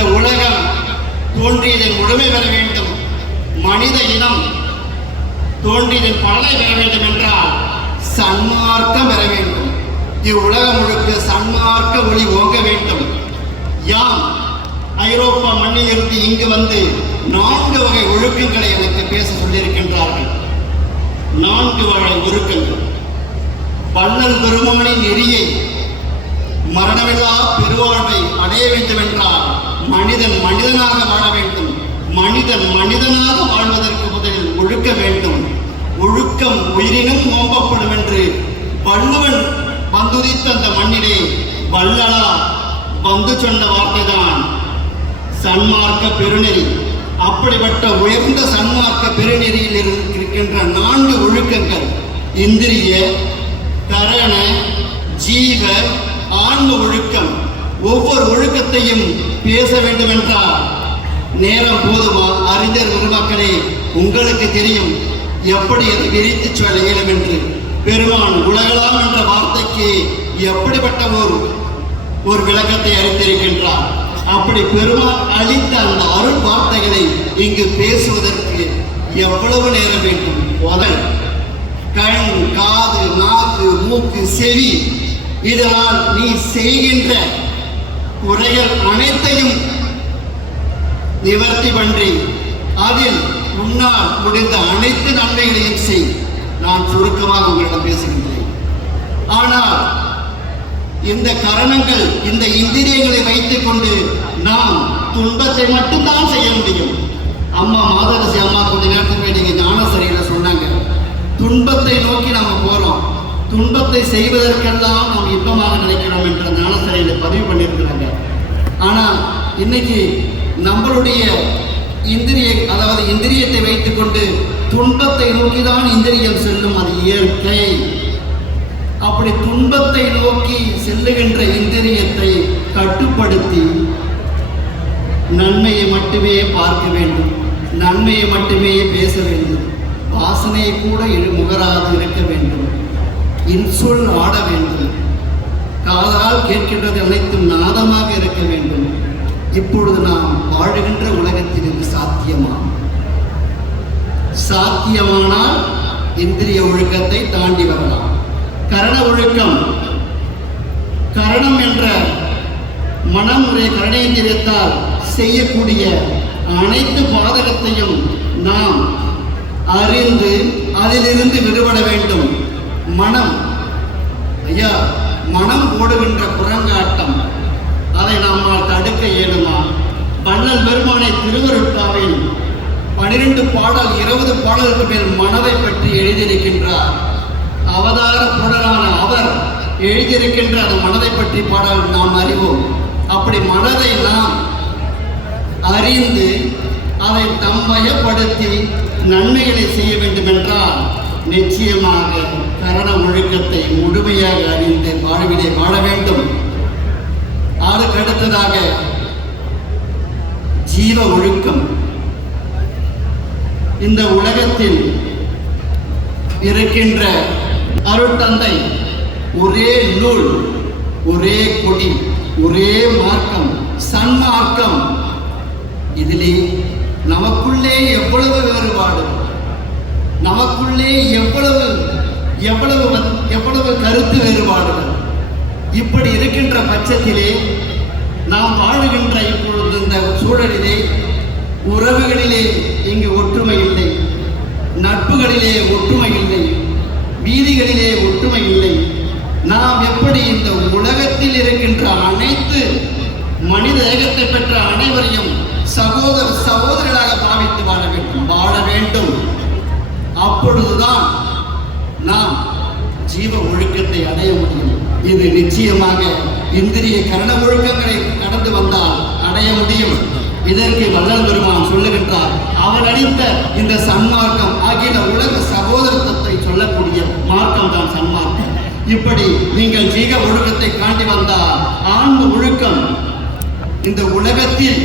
இந்த உலகம் தோன்றியதன் முழுமை பெற வேண்டும், மனித இனம் தோன்றியதன் பலனை பெற வேண்டும் என்றால் சன்மார்க்கம் பெற வேண்டும். இவ்வுலகம் முழுக்க சன்மார்க்க ஒளி ஓங்க வேண்டும். யாம் ஐரோப்பா மண்ணில் இருந்து இங்கு வந்து 4 வகை ஒழுக்கங்களை எனக்கு பேச சொல்லியிருக்கின்றார்கள். 4 வகை ஒழுக்கங்கள். வள்ளல் பெருமானின் நெறியை மரணமில்லா பெருவாழ்வை அடைய வேண்டும் என்றால் மனிதன் மனிதனாக வாழ வேண்டும். மனிதன் மனிதனாக வாழ்வதற்கு முதலில் ஒழுக்க வேண்டும். ஒழுக்கம் உயிரினும் ஓம்பப்படும் என்று வள்ளுவன் வந்துதித்த அந்த மண்ணிலே வள்ளலா வந்து சொன்ன வார்த்தைதான் சன்மார்க்க பெருநெறி. அப்படிப்பட்ட உயர்ந்த சன்மார்க்க பெருநெறியில் இருக்கின்ற 4 ஒழுக்கங்கள் இந்திரிய, கரண, ஜீவ, ஆன்ம ஒழுக்கம். ஒவ்வொரு ஒழுக்கத்தையும் பேச வேண்டும் என்றால் நேரம் போதுமா? அறிஞர் பெருமக்களே, உங்களுக்கு தெரியும் எப்படி அதை விரித்து சொல்ல இயலும் என்று. பெருமான் உலகலாம் என்ற வார்த்தைக்கு எப்படிப்பட்ட ஒரு விளக்கத்தை அளித்திருக்கின்றார். அப்படி பெருமான் அளித்த அந்த அருள் வார்த்தைகளை இங்கு பேசுவதற்கு எவ்வளவு நேரம் வேண்டும்? உடல், கண், காது, நாக்கு, மூக்கு, செவி, இதனால் நீ செய்கின்ற குறைகள் அனைத்தையும் நிவர்த்தி பண்ணி அதில் உன்னால் முடிந்த அனைத்து நன்மைகளையும் செய். நான் சுருக்கமாக உங்களிடம் பேசுகின்றேன். ஆனால் இந்த கரணங்கள், இந்த இந்திரியங்களை வைத்துக் கொண்டு நாம் துன்பத்தை மட்டும்தான் செய்ய முடியும். அம்மா மாதரசி அம்மா கொஞ்ச நேரத்துக்கு நீங்க ஞானசரியில சொன்னாங்க, துன்பத்தை நோக்கி நாம போறோம், துன்பத்தை செய்வதற்கெல்லாம் நாம் இன்பமாக நினைக்கிறோம் என்ற ஞானசரியில பதிவு பண்ணியிருக்கிறாங்க. ஆனால் இன்னைக்கு நம்மளுடைய இந்திரியத்தை வைத்துக் கொண்டு துன்பத்தை நோக்கிதான் இந்திரியம் செல்லும். அது இயற்கை. அப்படி துன்பத்தை நோக்கி செல்லுகின்ற இந்திரியத்தை கட்டுப்படுத்தி நன்மையை மட்டுமே பார்க்க வேண்டும், நன்மையை மட்டுமே பேச வேண்டும், வாசனையை கூட முகராது இருக்க வேண்டும், இன்சொல் ஆட வேண்டும், காதால் கேட்கின்றது அனைத்தும் நாதமாக இருக்க வேண்டும். இப்பொழுது நாம் வாழுகின்ற உலகத்தில் இது சாத்தியமானால் இந்திரிய ஒழுக்கத்தை தாண்டி வரலாம். கரண ஒழுக்கம், கரணம் என்ற மனமுறை கரணேந்திரியத்தால் செய்யக்கூடிய அனைத்து பாதகத்தையும் நாம் அறிந்து அதிலிருந்து விடுபட வேண்டும். மனம், ஐயா, மனம் போடுகின்ற குரங்காட்டம், அதை நம்மால் தடுக்க இயலுமா? வள்ளல் பெருமானை திருவருட்பாவில் 12 பாடல் 20 பாடலுக்கு மேல் மனதை பற்றி எழுதியிருக்கின்றார். அவதார புடரான அவர் எழுதியிருக்கின்ற அந்த மனதை பற்றி பாடல் நாம் அறிவோம். அப்படி மனதை நாம் அறிந்து அதை தம்வயப்படுத்தி நன்மைகளை செய்ய வேண்டும் என்றால் நிச்சயமாக கரண ஒழுக்கத்தை முழுமையாக அறிந்து வாழ்விலே வாழ வேண்டும். அதுக்கு அடுத்ததாக ஜீவ ஒழுக்கம். இந்த உலகத்தில் இருக்கின்ற அருட்தந்தை ஒரே நூல், ஒரே கொடி, ஒரே மார்க்கம், சன்மார்க்கம். இதிலே நமக்குள்ளே எவ்வளவு வேறுபாடு, நமக்குள்ளே எவ்வளவு கருத்து வேறுபாடுகள். இப்படி இருக்கின்ற பட்சத்திலே நாம் வாழுகின்ற இப்பொழுது இந்த சூழலிலே உறவுகளிலே இங்கு ஒற்றுமை இல்லை, நட்புகளிலே ஒற்றுமை இல்லை, வீதிகளிலே ஒற்றுமை இல்லை. நாம் எப்படி இந்த உலகத்தில் இருக்கின்ற அனைத்து மனித ஏகத்தை பெற்ற அனைவரையும் சகோதரர்களாக பாவித்து வாழ வேண்டும். அப்பொழுதுதான் நாம் ஜீவ ஒழுக்கத்தை அடைய முடியும். இது நிச்சயமாக இந்திரிய கரண ஒழுக்கங்களை கடந்து வந்தால் அடைய முடியும். இதற்கு வள்ளல் பெருமான் சொல்லுகின்றார், அவர் அளித்த இந்த சன்மார்க்கம் ஆகிய உலக சகோதரத்துவத்தை சொல்லக்கூடிய மார்க்கம் தான் சன்மார்க்கம். இப்படி நீங்கள் ஜீவ ஒழுக்கத்தை காண்டி வந்தால் ஆன்ம ஒழுக்கம், இந்த உலகத்தில்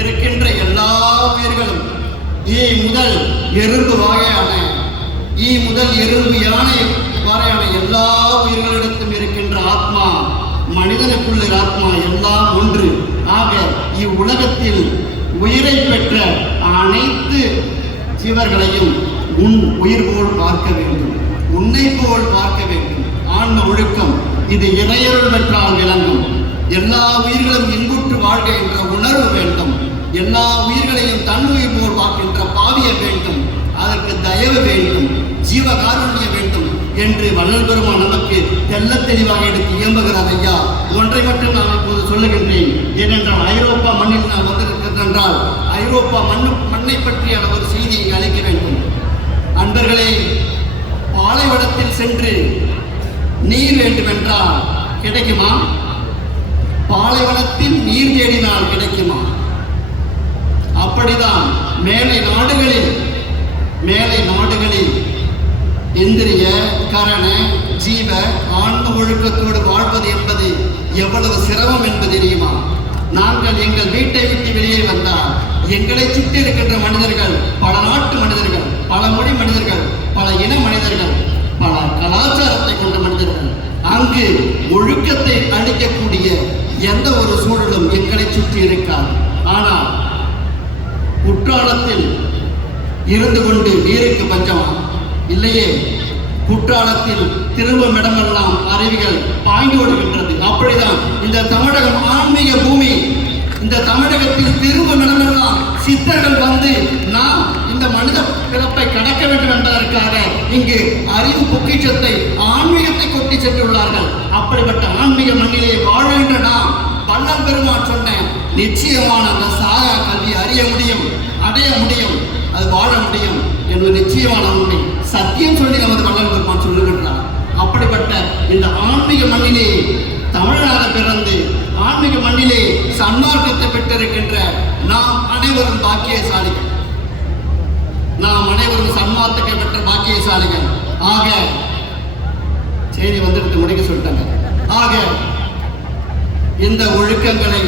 இருக்கின்ற எல்லா உயிர்களும் ஈ முதல் எறும்பு வகையான யானை வரையான எல்லா உயிர்களிடத்தும் இருக்கின்ற ஆத்மா, மனிதனுக்குள்ள ஆத்மா எல்லாம் ஒன்று. ஆக இவ்வுலகத்தில் உயிரை பெற்ற அனைத்து ஜீவர்களையும் உன் உயிர் போல் பார்க்க வேண்டும், உன்னை போல் பார்க்க வேண்டும். ஆன்ம ஒழுக்கம் இது இறையருள் பெற்றால் விளங்கும். எல்லா உயிர்களும் இன்புற்று வாழ்க என்ற உணர்வு வேண்டும். எல்லா உயிர்களையும் தன்னுயிர் போல் பார்க்கின்ற பாவிய வேண்டும். அதற்கு தயவு வேண்டும், ஜீவகாருண்ய வேண்டும் என்று வள்ளல் பெருமான் நமக்கு தெல்ல தெளிவாக எடுத்து இயம்புகிறார். ஐயா, ஒன்றை மட்டும் நான் இப்போது சொல்லுகின்றேன். ஏனென்றால் ஐரோப்பா மண்ணில் நான் வந்திருக்கிறதென்றால் ஐரோப்பா மண்ணை பற்றிய ஒரு செய்தியை அளிக்க வேண்டும். அன்பர்களே, பாலைவனத்தில் சென்று நீர் வேண்டுமென்றால் கிடைக்குமா? பாலைவனத்தில் நீர் தேடினால் கிடைக்குமா? அப்படிதான் மேலை நாடுகளில் இந்திரிய கரண ஜீவ ஆன்ம ஒழுக்கத்தோடு வாழ்வது என்பது எவ்வளவு சிரமம் என்பது தெரியுமா? நாங்கள் எங்கள் வீட்டை விட்டு வெளியே வந்தால் எங்களை சுற்றி இருக்கின்ற மனிதர்கள் பல நாட்டு மனிதர்கள், பல மொழி மனிதர்கள், பல இன மனிதர்கள், பல கலாச்சாரத்தை கொண்ட மனிதர்கள். அங்கு ஒழுக்கத்தை அளிக்கக்கூடிய எந்த ஒரு சூழலும் எங்களை சுற்றி இருக்காது. ஆனால் குற்றாலத்தில் இருந்து கொண்டு நீருக்கு பஞ்சமா? இல்லையே. குற்றாலத்தில் திரும்பும் இடமெல்லாம் அருவிகள் பாய்ந்து ஓடுகின்றது. அப்படிதான் இந்த தமிழகம் ஆன்மீக பூமி. இந்த தமிழகத்தில் திரும்பும் இடமெல்லாம் சித்தர்கள் வந்து நாம் இந்த மனித பிறப்பை கடக்க வேண்டும் என்பதற்காக இங்கு அறிவு பொக்கிஷத்தை ஆன்மீகத்தை கொட்டி சென்றுள்ளார்கள். அப்படிப்பட்ட ஆன்மீக மண்ணிலே வாழ்கின்ற நாம் வள்ளல் பெருமான் சொன்ன நிச்சயமான அந்த சாகா கல்வி அறிய முடியும், அடைய முடியும், அது வாழ முடியும் என்பது நிச்சயமான உண்மை. சத்தியம் சொல்லி நமது வள்ளல் பெருமான் சொல்லுகின்றார். அப்படிப்பட்ட இந்த ஆன்மீக மண்ணிலே தமிழனாக பிறந்து ஆன்மீக மண்ணிலே சன்மார்க்கத்தை பெற்றிருக்கின்ற நாம் அனைவரும் பாக்கியசாலிகள். நாம் அனைவரும் சன்மார்க்கத்தை பெற்ற பாக்கியசாலிகள். ஆக செய்தி வந்துடுத்து முடிக்க சொல்லிட்டாங்க. ஆக இந்த ஒழுக்கங்களை,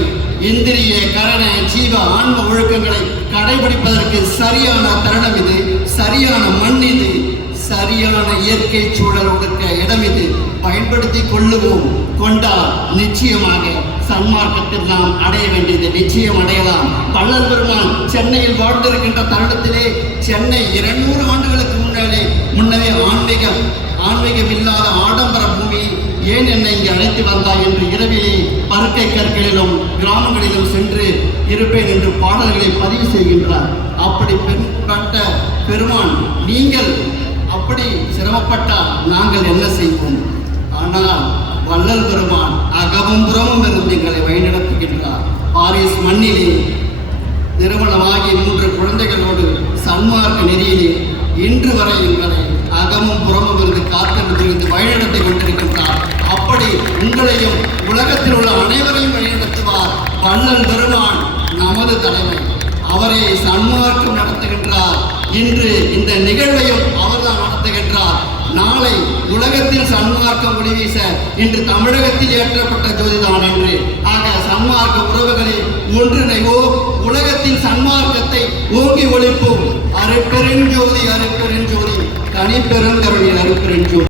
இந்திரிய கரண ஜீவ ஆன்ம ஒழுக்கங்களை கடைபிடிப்பதற்கு சரியான தருணம் இது, சரியான மண் இது, சரியான இயற்கை சூழல் ஒடுக்க இடம் இது. பயன்படுத்தி கொண்டால் நிச்சயமாக சன்மார்க்கத்தில் நாம் அடைய வேண்டியது நிச்சயம் அடையலாம். வள்ளல் பெருமான் சென்னையில் வாழ்ந்திருக்கின்ற தருணத்திலே சென்னை 200 ஆண்டுகளுக்கு முன்னவே ஆன்மீகம் இல்லாத ஆடம்பர பூமி, ஏன் என்னை இங்கு அழைத்து வந்தாய் என்று இரவிலே பருக்கை கற்களிலும் கிராமங்களிலும் சென்று இருப்பேன் என்று பாடல்களை பதிவு செய்கின்றார். அப்படி பெண்பட்ட பெருமான், நீங்கள் அப்படி சிரமப்பட்டால் நாங்கள் என்ன செய்வோம்? ஆனால் வள்ளல் பெருமான் அகமும் புறமும் இருந்து எங்களை வழிநடத்துகின்றார். பாரிஸ் மண்ணிலே திருமணமாகி 3 குழந்தைகளோடு சன்மார்க்க நெறியிலே இன்று வரை எங்களை அகமும் புறமும் இருந்து காத்திருந்து வழிநடத்தி கொண்டிருக்கின்றார். அப்படி உங்களையும் உலகத்தில் உள்ள அனைவரையும் வழிநடத்துவார் வள்ளல் பெருமான், நமது தலைவர். அவரை சன்மார்க்கம் நடத்துகின்றார். இன்று இந்த நிகழ்வையும் அவர்தான் நடத்துகின்றார். நாளை உலகத்தில் சன்மார்க்கம் ஒளிவீச இன்று தமிழகத்தில் ஏற்றப்பட்ட ஜோதிதான் என்று. ஆக சன்மார்க்க உறவுகளில் ஒன்றிணைவோ, உலகத்தில் சன்மார்க்கத்தை ஓங்கி ஒழிப்போம். அருட்பெருஞ்சோதி, அருட்பெருஞ்சோதி, தனிப்பெருங்கருணை, அருட்பெருஞ்சோதி.